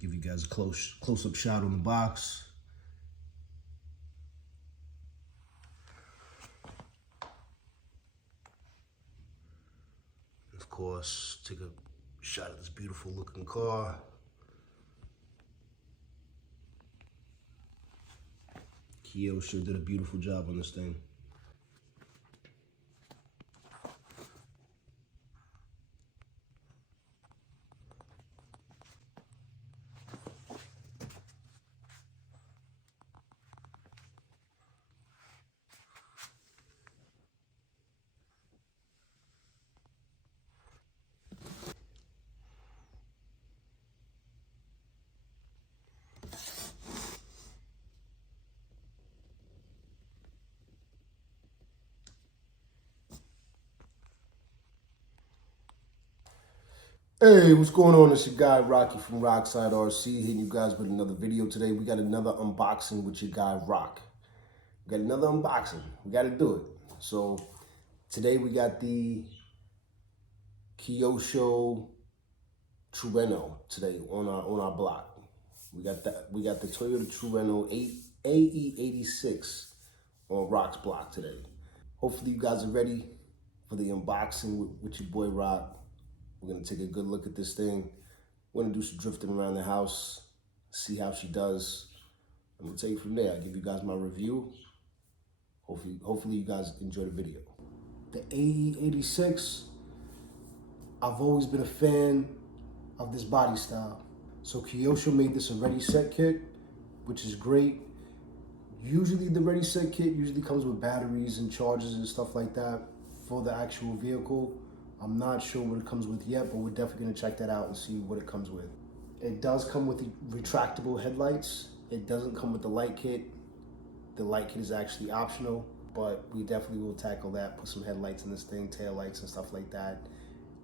Give you guys a close-up shot on the box. Of course, take a shot of this beautiful looking car. Kyosho did a beautiful job on this thing. Hey, what's going on? It's your guy Rocky from Rockside RC hitting you guys with another video today. We got another unboxing with your guy Rock. We got another unboxing. We got to do it. So today we got the Kyosho Trueno today on our block. We got the Toyota Trueno AE86 on Rock's block today. Hopefully you guys are ready for the unboxing with your boy Rock. We're gonna take a good look at this thing. We're gonna do some drifting around the house, see how she does. I'm gonna take it from there. I'll give you guys my review. Hopefully you guys enjoy the video. The AE86, I've always been a fan of this body style. So Kyosho made this a ready set kit, which is great. Usually the ready set kit usually comes with batteries and chargers and stuff like that for the actual vehicle. I'm not sure what it comes with yet, but we're definitely gonna check that out and see what it comes with. It does come with the retractable headlights. It doesn't come with the light kit. The light kit is actually optional, but we definitely will tackle that, put some headlights in this thing, tail lights and stuff like that.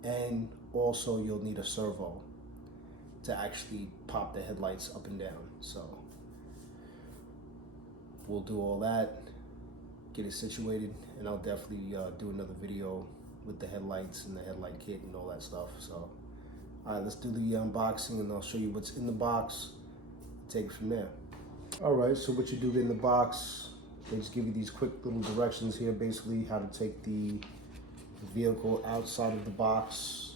And also you'll need a servo to actually pop the headlights up and down. So we'll do all that, get it situated, and I'll definitely do another video with the headlights and the headlight kit and all that stuff. So, all right, let's do the unboxing and I'll show you what's in the box. Take it from there. All right, so what you do in the box, they just give you these quick little directions here, basically how to take the vehicle outside of the box.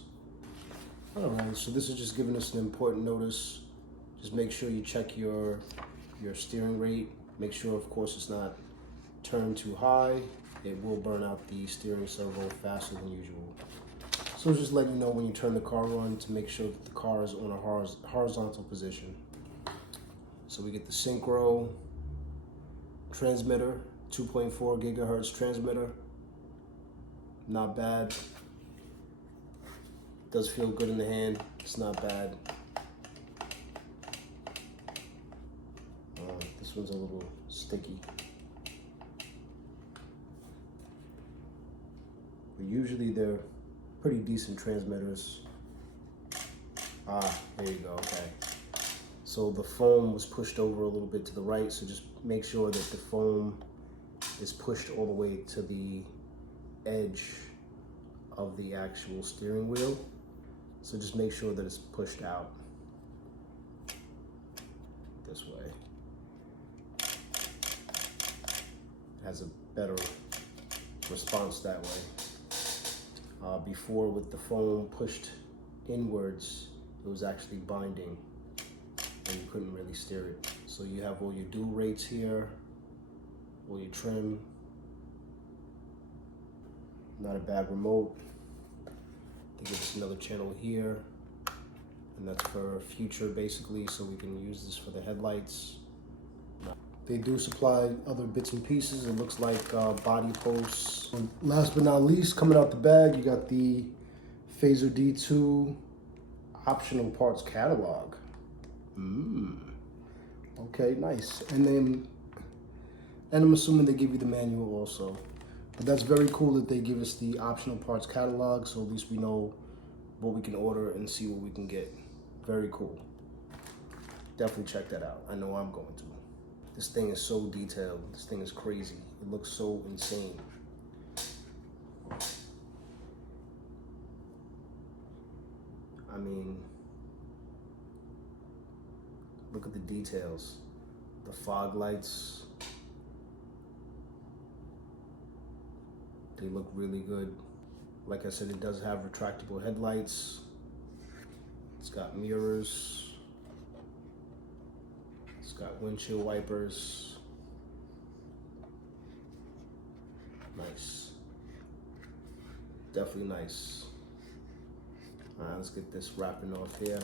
All right, so this is just giving us an important notice. Just make sure you check your steering rate. Make sure, of course, it's not turned too high. It will burn out the steering servo faster than usual. So just let you know when you turn the car on to make sure that the car is on a horizontal position. So we get the synchro transmitter, 2.4 gigahertz transmitter. Not bad. Does feel good in the hand. It's not bad. This one's a little sticky. Usually they're pretty decent transmitters. There you go, okay. So the foam was pushed over a little bit to the right, so just make sure that the foam is pushed all the way to the edge of the actual steering wheel. So just make sure that it's pushed out this way. It has a better response that way. Before, with the foam pushed inwards, it was actually binding and you couldn't really steer it. So you have all your dual rates here, all your trim. Not a bad remote. They give us another channel here, and that's for future basically, so we can use this for the headlights. They do supply other bits and pieces. It looks like body posts. And last but not least, coming out the bag, you got the Fazer D2 optional parts catalog. Okay, nice. And I'm assuming they give you the manual also. But that's very cool that they give us the optional parts catalog, so at least we know what we can order and see what we can get. Very cool. Definitely check that out. I know I'm going to. This thing is so detailed. This thing is crazy. It looks so insane. I mean, Look at the details. The fog lights, they look really good. Like I said, it does have retractable headlights. It's got mirrors. It's got windshield wipers. Nice. Definitely nice. All right, let's get this wrapping off here.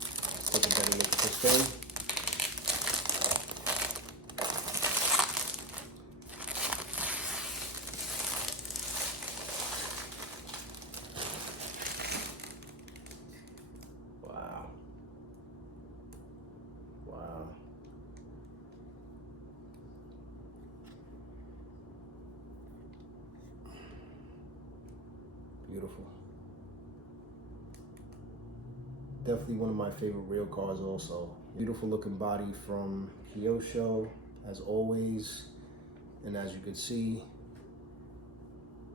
Let's take a better look at this thing. Wow. Wow. Beautiful. Definitely one of my favorite real cars also. Beautiful looking body from Kyosho, as always. And as you can see,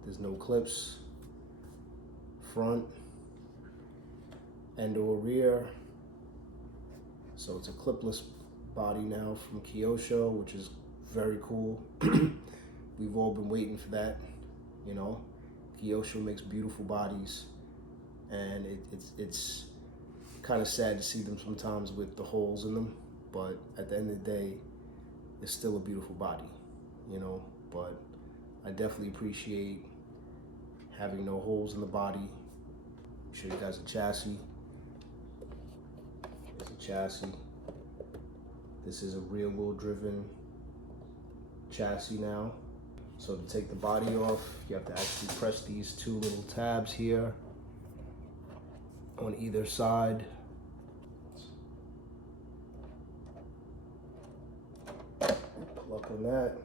there's no clips, front and or rear. So it's a clipless body now from Kyosho, which is very cool. We've all been waiting for that, you know. Kyosho makes beautiful bodies, and it's kind of sad to see them sometimes with the holes in them, but at the end of the day, it's still a beautiful body, you know. But I definitely appreciate having no holes in the body. Show you guys a chassis. Here's a chassis. This is a rear wheel driven chassis now. So to take the body off, you have to actually press these two little tabs here on either side. Pluck on that.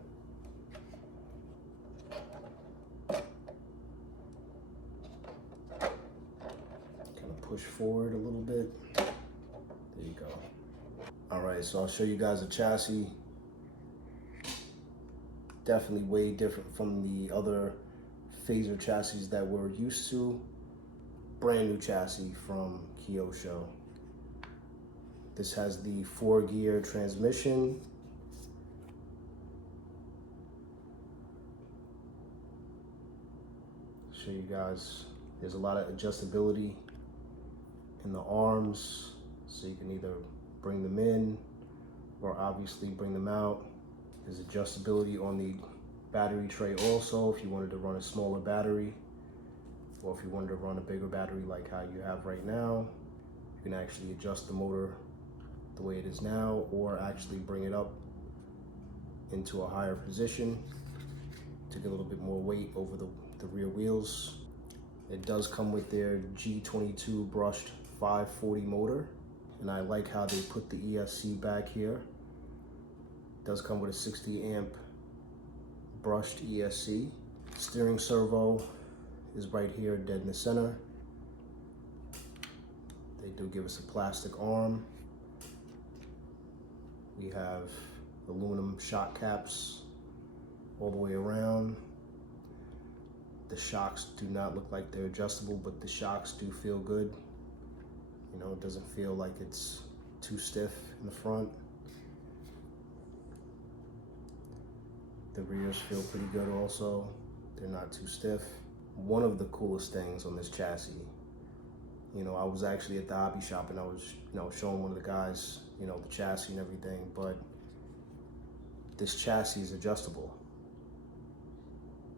Kind of push forward a little bit. There you go. All right, so I'll show you guys a chassis. Definitely way different from the other Fazer chassis that we're used to. Brand new chassis from Kyosho. This has the 4-gear transmission. Show you guys, there's a lot of adjustability in the arms, so you can either bring them in or obviously bring them out. There's adjustability on the battery tray also if you wanted to run a smaller battery, or if you wanted to run a bigger battery like how you have right now. You can actually adjust the motor the way it is now, or actually bring it up into a higher position to get a little bit more weight over the rear wheels. It does come with their G22 brushed 540 motor, and I like how they put the ESC back here. It does come with a 60 amp brushed ESC. Steering servo is right here dead in the center. They do give us a plastic arm. We have aluminum shock caps all the way around. The shocks do not look like they're adjustable, but the shocks do feel good. You know, it doesn't feel like it's too stiff in the front. The rears feel pretty good also. They're not too stiff. One of the coolest things on this chassis, you know, I was actually at the hobby shop and I was, you know, showing one of the guys, you know, the chassis and everything, but this chassis is adjustable.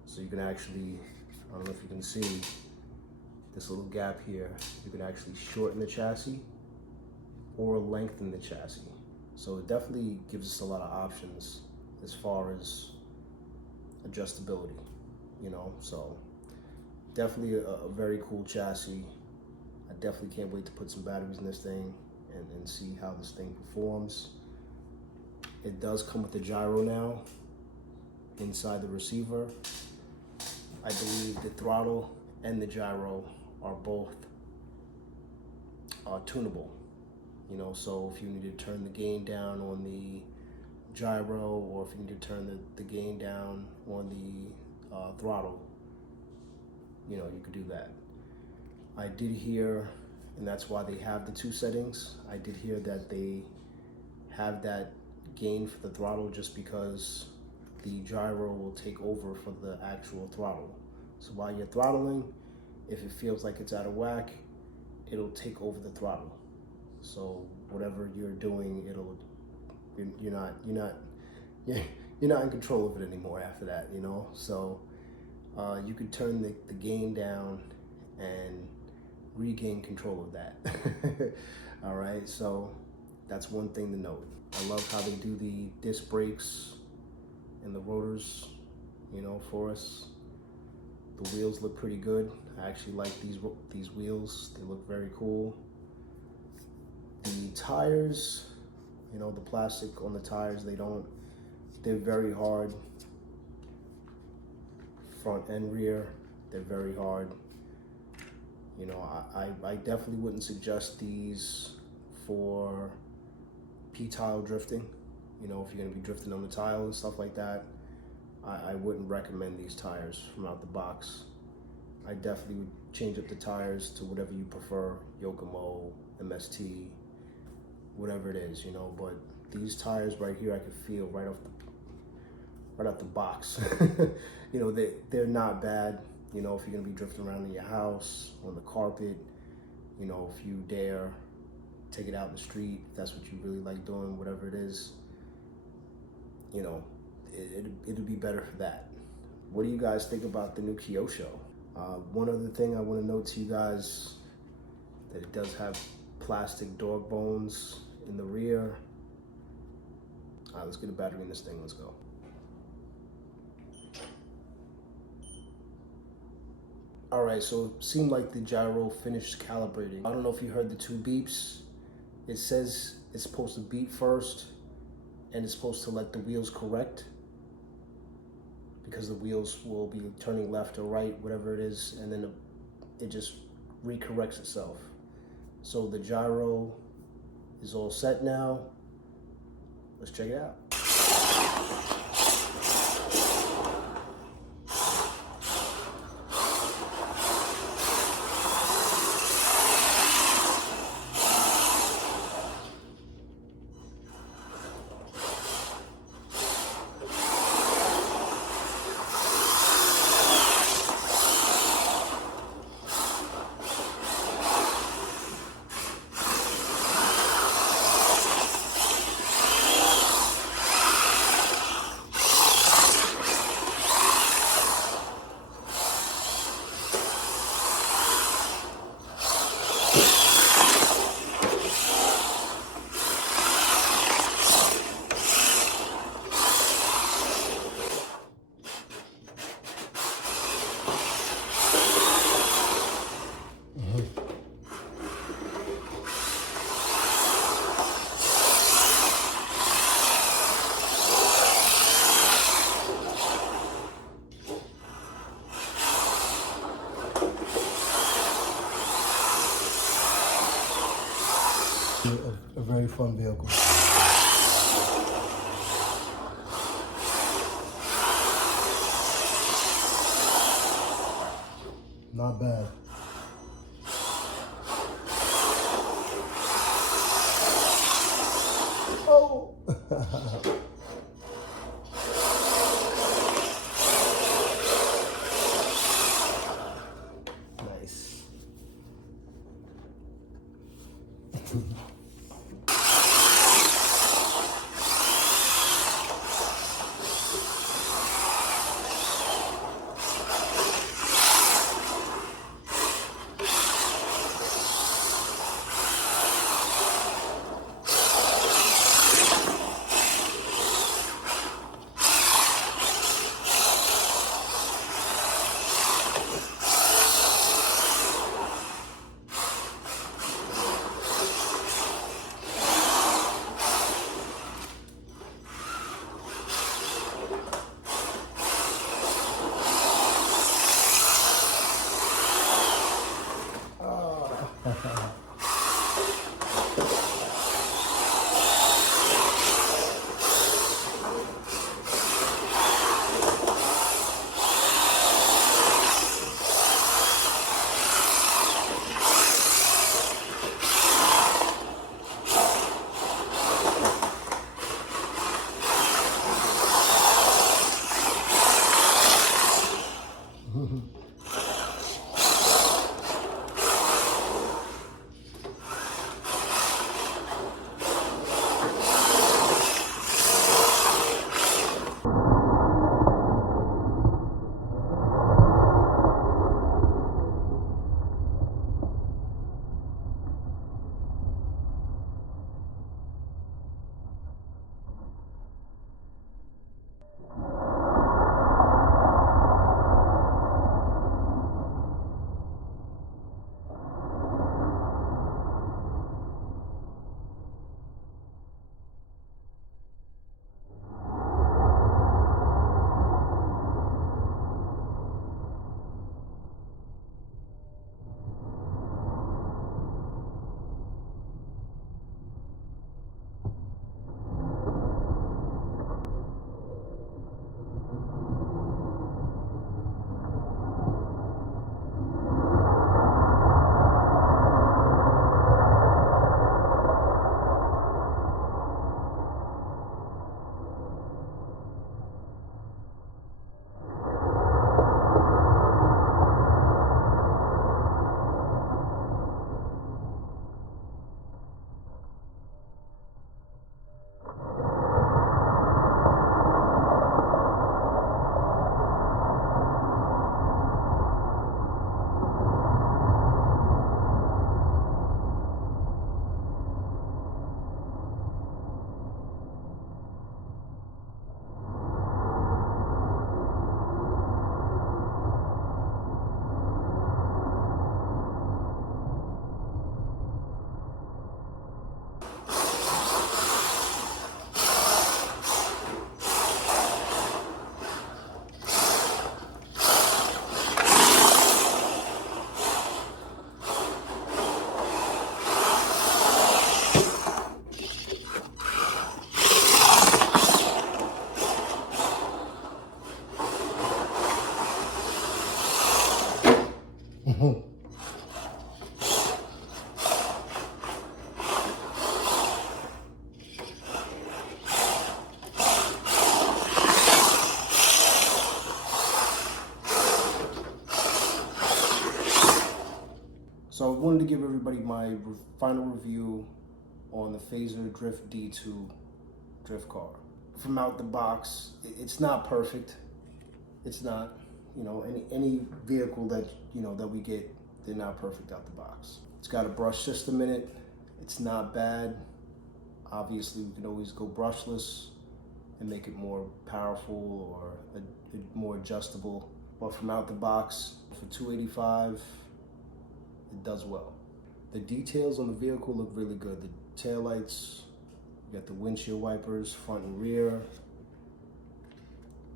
So you can actually, I don't know if you can see this little gap here, you can actually shorten the chassis or lengthen the chassis. So it definitely gives us a lot of options as far as adjustability, you know. So definitely a very cool chassis. I definitely can't wait to put some batteries in this thing and see how this thing performs. It does come with the gyro now inside the receiver. I believe the throttle and the gyro are both tunable, you know. So if you need to turn the gain down on the gyro, or if you need to turn the gain down on the throttle, you know, you could do that. I did hear, and that's why they have the two settings, I did hear that they have that gain for the throttle just because the gyro will take over for the actual throttle. So while you're throttling, if it feels like it's out of whack, it'll take over the throttle. So whatever you're doing, you're not in control of it anymore after that, you know? So you could turn the gain down and regain control of that. All right, so that's one thing to note. I love how they do the disc brakes and the rotors, you know, for us. The wheels look pretty good. I actually like these wheels. They look very cool. The tires, you know, the plastic on the tires, they're very hard. Front and rear, they're very hard. You know, I definitely wouldn't suggest these for P-tile drifting. You know, if you're gonna be drifting on the tile and stuff like that, I wouldn't recommend these tires from out the box. I definitely would change up the tires to whatever you prefer, Yokomo, MST, whatever it is, you know. But these tires right here, I could feel right off the box. You know, they're not bad. You know, if you're gonna be drifting around in your house, on the carpet, you know, if you dare take it out in the street, if that's what you really like doing, whatever it is, you know, it'd be better for that. What do you guys think about the new Kyosho? One other thing I want to note to you guys, that it does have plastic dog bones in the rear. All right, let's get a battery in this thing. Let's go. All right, so it seemed like the gyro finished calibrating. I don't know if you heard the 2 beeps. It says it's supposed to beep first, and it's supposed to let the wheels correct, because the wheels will be turning left or right, whatever it is, and then it just recorrects itself. So the gyro is all set now. Let's check it out. A very fun vehicle. Not bad. Oh! Nice. to give everybody my final review on the Fazer Drift D2 drift car. From out the box, it's not perfect. It's not, you know, any vehicle that, you know, that we get, they're not perfect out the box. It's got a brush system in it. It's not bad. Obviously, we can always go brushless and make it more powerful or more adjustable. But from out the box, for $285, it does well. The details on the vehicle look really good. The taillights, you got the windshield wipers, front and rear,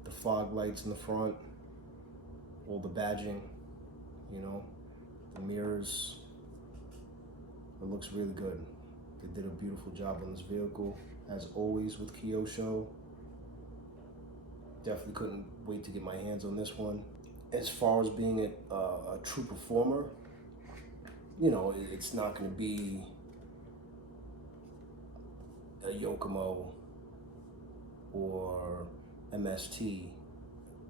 the fog lights in the front, all the badging, you know, the mirrors. It looks really good. They did a beautiful job on this vehicle. As always with Kyosho, definitely couldn't wait to get my hands on this one. As far as being a true performer, you know, it's not going to be a Yokomo or MST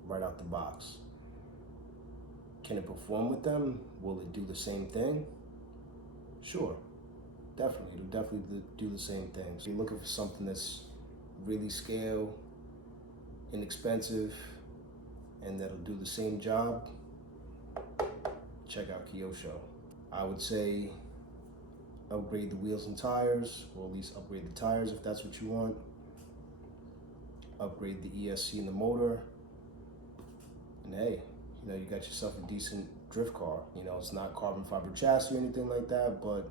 right out the box. Can it perform with them? Will it do the same thing? Sure, definitely. It'll definitely do the same thing. So you're looking for something that's really scale, inexpensive, and that'll do the same job, check out Kyosho. I would say upgrade the wheels and tires, or at least upgrade the tires if that's what you want. Upgrade the ESC and the motor. And hey, you know, you got yourself a decent drift car. You know, it's not carbon fiber chassis or anything like that, but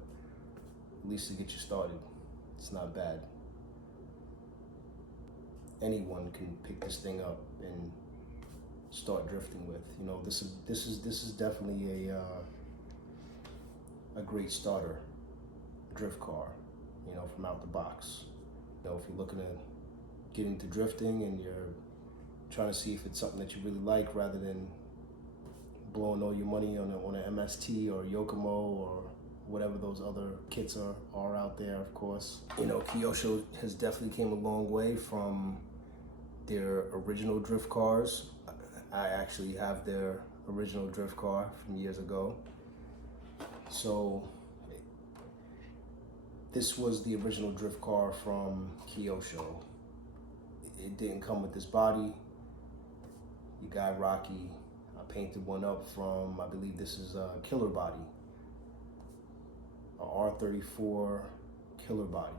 at least to get you started, it's not bad. Anyone can pick this thing up and start drifting with. You know, this is definitely a great starter drift car, you know, from out the box. You know, if you're looking to get into drifting and you're trying to see if it's something that you really like, rather than blowing all your money on an MST or Yokomo or whatever those other kits are out there, of course. You know, Kyosho has definitely came a long way from their original drift cars. I actually have their original drift car from years ago. So this was the original drift car from Kyosho. It didn't come with this body. Your guy Rocky, I painted one up from, I believe this is a Killer Body, a R34 Killer Body.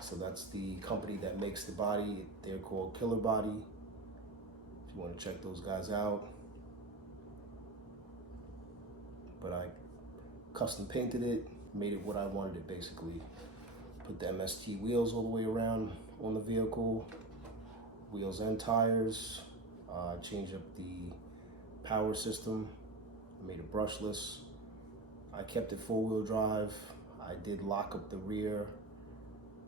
So that's the company that makes the body. They're called Killer Body. If you want to check those guys out. But I custom painted it, made it what I wanted it basically. Put the MST wheels all the way around on the vehicle, wheels and tires, changed up the power system, made it brushless. I kept it four-wheel drive. I did lock up the rear.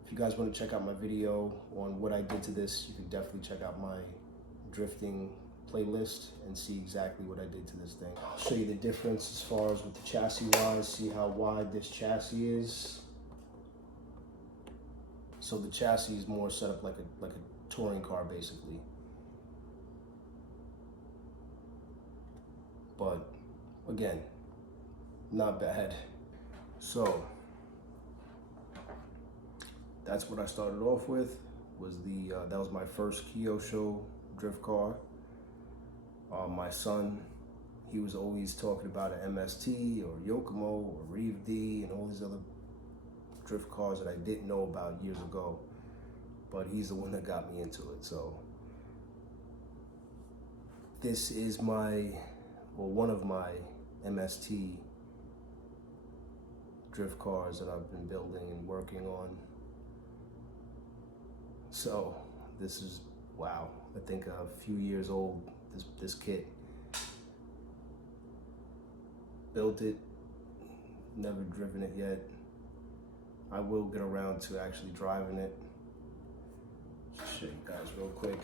If you guys want to check out my video on what I did to this, you can definitely check out my drifting playlist and see exactly what I did to this thing. I'll show you the difference as far as with the chassis wise. See how wide this chassis is. So the chassis is more set up like a touring car basically. But again, not bad. So that's what I started off with. Was that was my first Kyosho drift car. My son, he was always talking about an MST or Yokomo or Reeve D and all these other drift cars that I didn't know about years ago, but he's the one that got me into it. So this is one of my MST drift cars that I've been building and working on. So this is, wow, I think a few years old, this kit. Built it, never driven it yet. I will get around to actually driving it. Just show you guys real quick.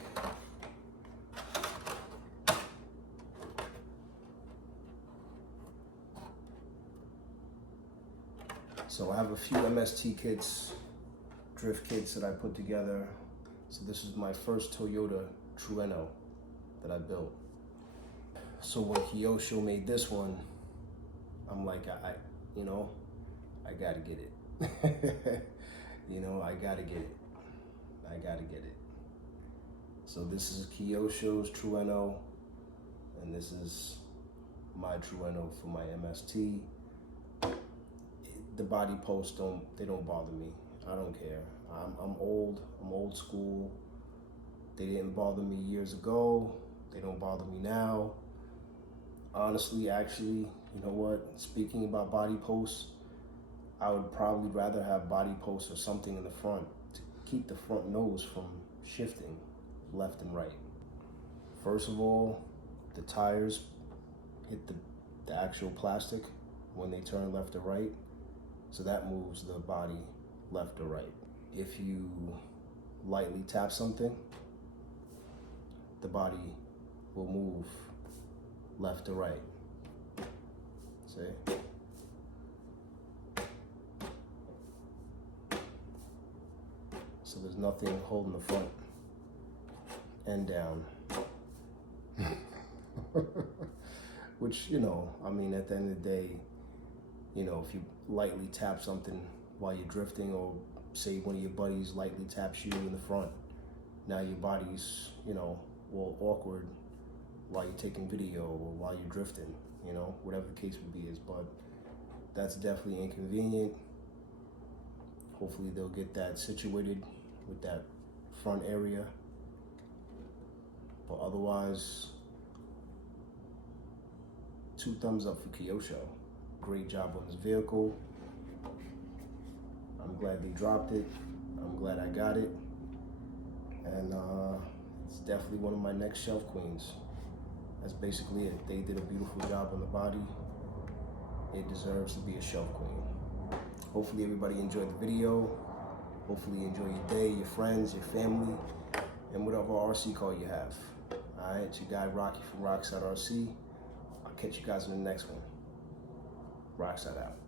So I have a few MST kits, drift kits that I put together. So this is my first Toyota Trueno that I built. So when Kyosho made this one, I'm like, you know, I gotta get it. You know, I gotta get it. I gotta get it. So this is Kyosho's Trueno, and this is my Trueno for my MST. The body posts don't bother me. I don't care. I'm old school. They didn't bother me years ago. They don't bother me now. Honestly, actually, you know what? Speaking about body posts, I would probably rather have body posts or something in the front to keep the front nose from shifting left and right. First of all, the tires hit the actual plastic when they turn left or right, so that moves the body left or right. If you lightly tap something, the body will move left to right. See? So there's nothing holding the front end down. Which, you know, I mean, at the end of the day, you know, if you lightly tap something while you're drifting, or say one of your buddies lightly taps you in the front, now your body's, you know, all awkward while you're taking video or while you're drifting, you know, whatever the case would be is. But that's definitely inconvenient. Hopefully they'll get that situated with that front area. But otherwise, 2 thumbs up for Kyosho. Great job on this vehicle. I'm glad they dropped it. I'm glad I got it. And it's definitely one of my next shelf queens. That's basically it. They did a beautiful job on the body. It deserves to be a shelf queen. Hopefully everybody enjoyed the video. Hopefully you enjoy your day, your friends, your family, and whatever RC car you have. All right, it's your guy Rocky from Rockside RC. I'll catch you guys in the next one. Rockside out.